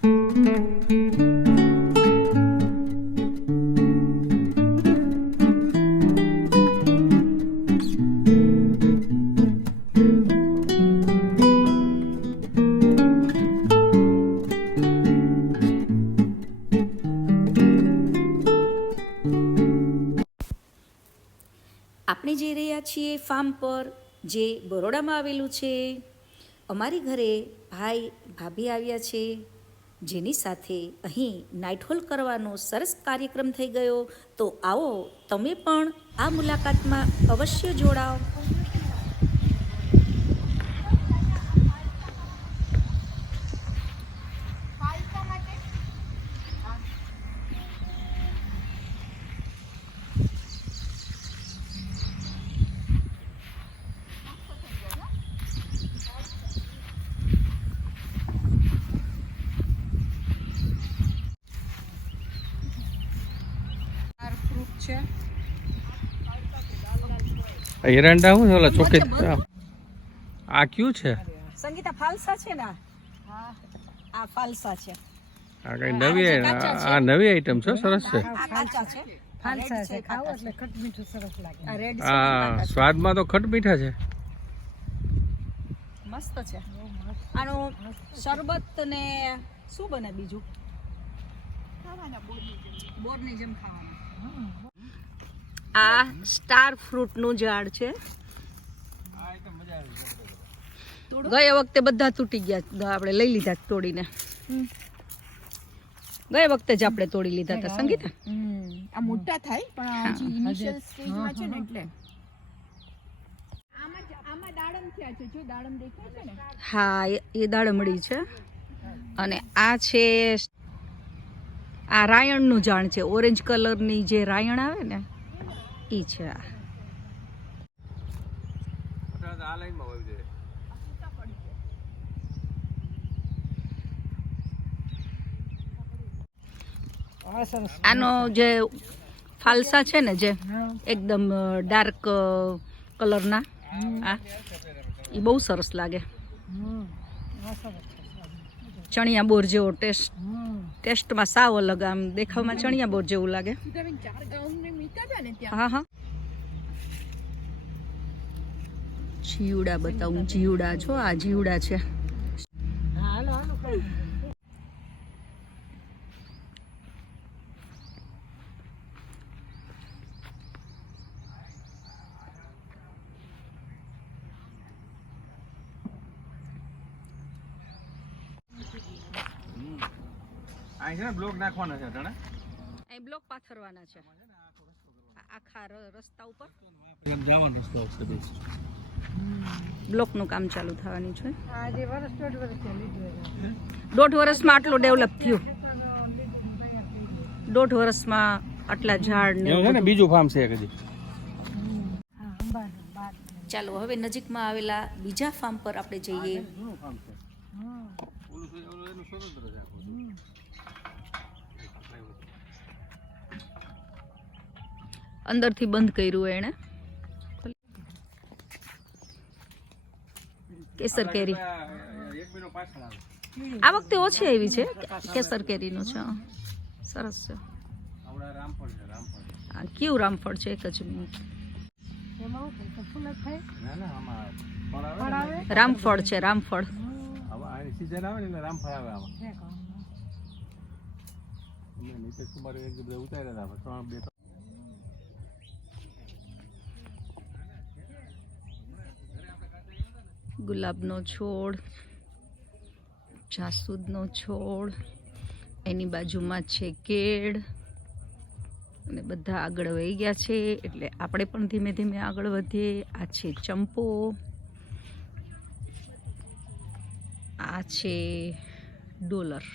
આપણે જઈ રહ્યા છીએ ફાર્મ પર, જે બરોડામાં આવેલું છે. અમારી ઘરે ભાઈ ભાભી આવ્યા છે, જેની સાથે અહીં નાઇટ હોલ કરવાનો સરસ કાર્યક્રમ થઈ ગયો. તો આવો તમે પણ આ મુલાકાતમાં અવશ્ય જોડાઓ. એરંડા હું ઓલા ચોકે આ ક્યું છે? સંગીતા ફાલસા છે ને? હા, આ ફાલસા છે. આ કઈ નવી આ નવી આઈટમ છે, સરસ છે. આ કાચા છે. ફાલસા છે, ખાઓ એટલે ખટ મીઠું સરસ લાગે. આ રેડ આ સ્વાદમાં તો ખટ મીઠા છે. મસ્ત છે. આનું શરબત ને શું બને બીજું? બોરની જેમ ખાવાનું. આ સ્ટાર ફ્રૂટ નું ઝાડ છે. ગયા વખતે બધા તૂટી ગયા, આપણે લઈ લીધા તોડીને. ગયા વખતે જ આપણે તોડી લીધા હતા. સંગીતા આ મોટા થાય પણ હજી ઇનિશિયલ સ્ટેજમાં છે ને એટલે આમાં દાડમ થયા છે. જો દાડમ દેખાય છે ને? હા, એ દાડમડી છે. અને આ છે, આ રાયણનું ઝાડ છે. ઓરેન્જ કલરની જે રાયણ આવે ને ઈ છે. આ આનો જે ફાલસા છે ને, જે એકદમ ડાર્ક કલરના, આ એ બહુ સરસ લાગે. ચણિયા બોર જેવો ટેસ્ટમાં સાવ અલગ. આમ દેખાવમાં ચણિયા બોર જેવું લાગે. હા હા, જીવડા બતાવું. જીવડા જો, આ જીવડા છે. આ છે ને બ્લોક નાખવાના છે તને. અહીં બ્લોક પાથરવાના છે આખા રસ્તા ઉપર. જવાનો રસ્તો છે. બ્લોકનું કામ ચાલુ થવાનું છે. આજે વર્ષ દોઢ વર્ષ લીધું. 1.5 વર્ષમાં આટલું ડેવલપ થયું. 1.5 વર્ષમાં આટલા ઝાડ ને એવું છે ને. બીજું ફાર્મ છે કદી. ચાલો હવે નજીકમાં આવેલા બીજા ફાર્મ પર આપણે જઈએ. અંદરથી બંધ કર્યું એણે. કેસર કેરી આ વખતે ઓછી આવી છે. કેસર કેરીનું છે, સરસ છે. કયું રામફળ છે? એક જ મિનિટ. રામફળ છે, રામફળ. સીઝન આવે ને રામફળ આવે આમાં. નીતિશ કુમાર ઉતાર્યા હતા 3-2. ગુલાબનો છોડ, જાસૂદનો છોડ, એની બાજુમાં છે કેળ, અને બધા આગળ વહી ગયા છે. એટલે આપણે પણ ધીમે ધીમે આગળ વધીએ. આ છે ચંપો, આ છે ડોલર.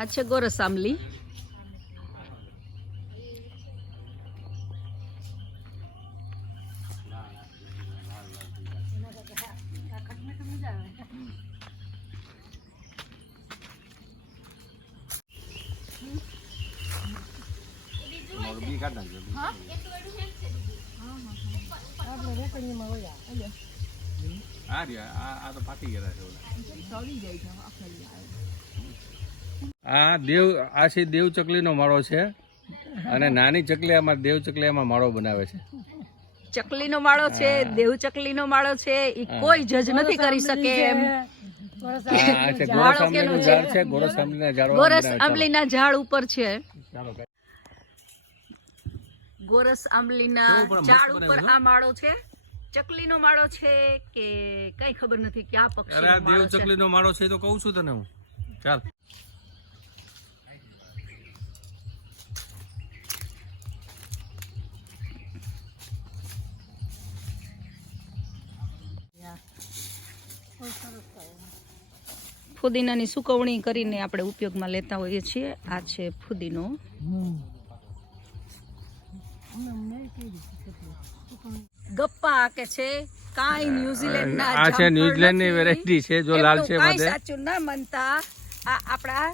આ છે ગોરસ આંબલી. આ દેવ આ છે દેવ ચકલીનો માળો છે અને નાની ચકલી આમાં દેવ ચકલી આમાં માળો બનાવે છે. ચકલીનો માળો છે, દેવ ચકલીનો માળો છે, એ કોઈ જજ નથી કરી શકે એમ. આ છે ગોરસ આંબલીનું ઝાડ છે, ગોરસ આંબલીના ઝાડ ગોરસ આંબલીના ઝાડ ઉપર છે. ગોરસ આંબલીના ઝાડ ઉપર આ માળો છે. ચકલીનો માળો છે કે કઈ ખબર નથી ક્યાં પક્ષી. અરે આ દેવ ચકલીનો માળો છે તો કહું છું તને હું. ચાલ ફુદીનાની સુકવણી કરીને આપણે ઉપયોગમાં લેતા હોઈએ છીએ. આ છે ફુદીનો. ગપ્પા કે છે કાઈ ન્યુઝીલેન્ડના આ છે ન્યુઝીલેન્ડની વેરાયટી છે જો લાલ છે કાઈ બધે સાચું ના માનતા. આ આપણા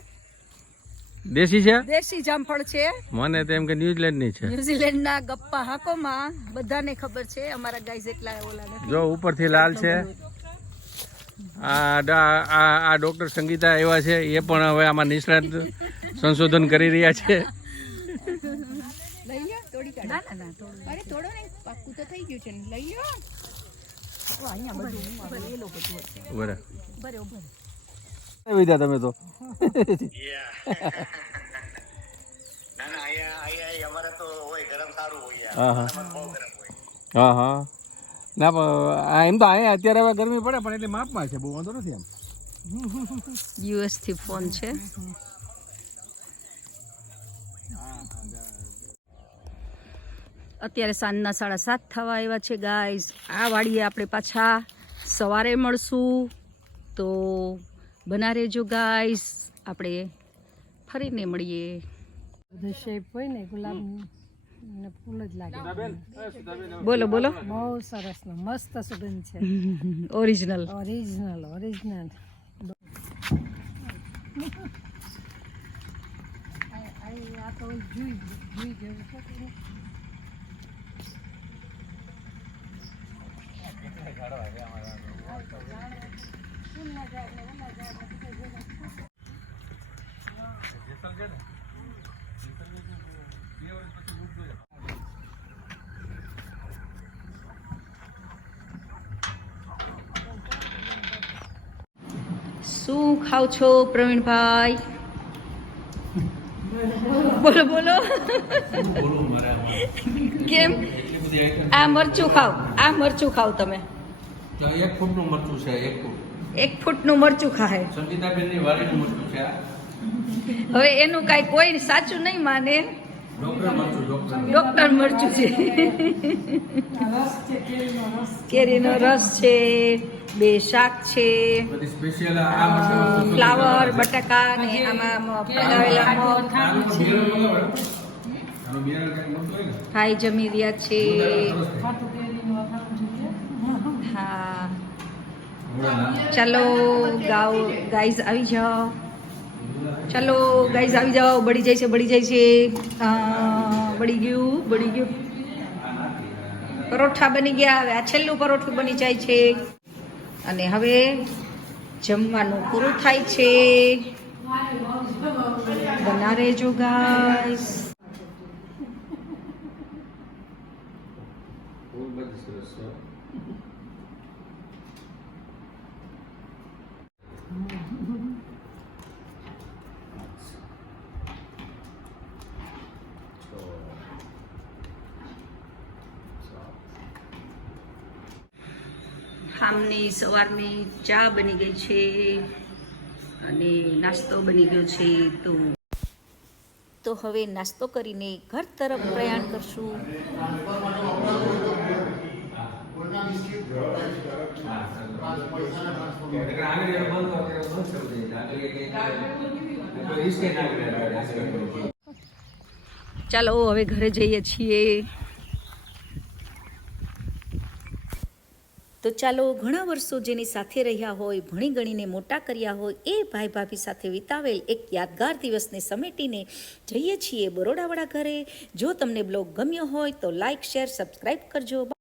દેશી છે. દેશી જામફળ છે. મને તો એમ કે ન્યુઝીલેન્ડની છે. ન્યુઝીલેન્ડના ગપ્પા હાકોમાં બધાને ખબર છે, અમારા ગાઈઝ એટલા ઓલા નથી. જો ઉપરથી લાલ છે. આ ડોક્ટર સંગીતા એવા છે, એ પણ હવે આમાં નિષ્ણાત સંશોધન કરી રહ્યા છે. લઈ લો તોડી કાઢો. ના ના તોડો. અરે તોડો ને, પાક્કું તો થઈ ગયું છે ને. લઈ લો. અહીંયા બધું એ લોકો બરાબર બરોબર. વિદ્યા તમે તો હા હા ના પણ એમ તો અહીંયા અત્યારે હવે ગરમી પડે પણ એટલે માપમાં છે, બહુ વાંધો નથી એમ. યુએસ થી ફોન છે. અત્યારે સાંજના 7:30 થવા આવ્યા છે ગાઈઝ. આ વાડીએ આપણે પાછા સવારે મળશું, તો બના રહેજો ગાઈઝ. આપણે ફરીને મળીએ. બધું શેપ હોય ને ગુલાબની ને ફૂલ જ લાગે. બોલો બોલો. બહુ સરસ ને મસ્ત સુગંધ છે. ઓરિજિનલ. Original original. આ તો જોઈ જેવું છે. શું ખાવ છો પ્રવીણભાઈ? બોલો બોલો. કેમ? આ મરચું ખાવ, આ મરચું ખાવ તમે. 1 ફૂટનું મરચું છે. 1 ફૂટ 1 ફૂટનું મરચું ખાય. સંગીતાબેનની વાડીનું મરચું છે. હવે એનું કાંઈ કોઈ સાચું નહીં માને. ડોક્ટર મરચું છે. કેરીનો રસ છે, 2 શાક છે, બધી સ્પેશિયલ આ મરચું ફ્લાવર, બટાકા ને આમાં પલાળેલા મગ. હાઈ જમી રહ્યા છે. હા ચાલો ગાઈઝ આવી જાઓ. ચાલો ગાઈઝ આવી જાઓ. બળી જાય છે, બળી જાય છે. બળી ગયું. પરોઠા બની ગયા. હવે આ છેલ્લું પરોઠું બની જાય છે અને હવે જમવાનું પૂરું થાય છે. બના રહેજો ગાઈઝ. શામની સવારની ચા બની ગઈ છે અને નાસ્તો બની ગયો છે. તો હવે નાસ્તો કરીને ઘર તરફ પ્રયાણ કરશું. ચાલો હવે ઘરે જઈએ છીએ. તો ચાલો ઘણા વર્ષો જેની સાથે રહ્યા હોય, ભણી ગણીને મોટા કર્યા હોય, એ ભાઈ ભાભી સાથે વિતાવેલ એક યાદગાર દિવસને સમેટીને જઈએ છીએ બરોડાવાળા ઘરે. જો તમને બ્લોગ ગમ્યો હોય તો લાઇક, શેર, સબસ્ક્રાઈબ કરજો.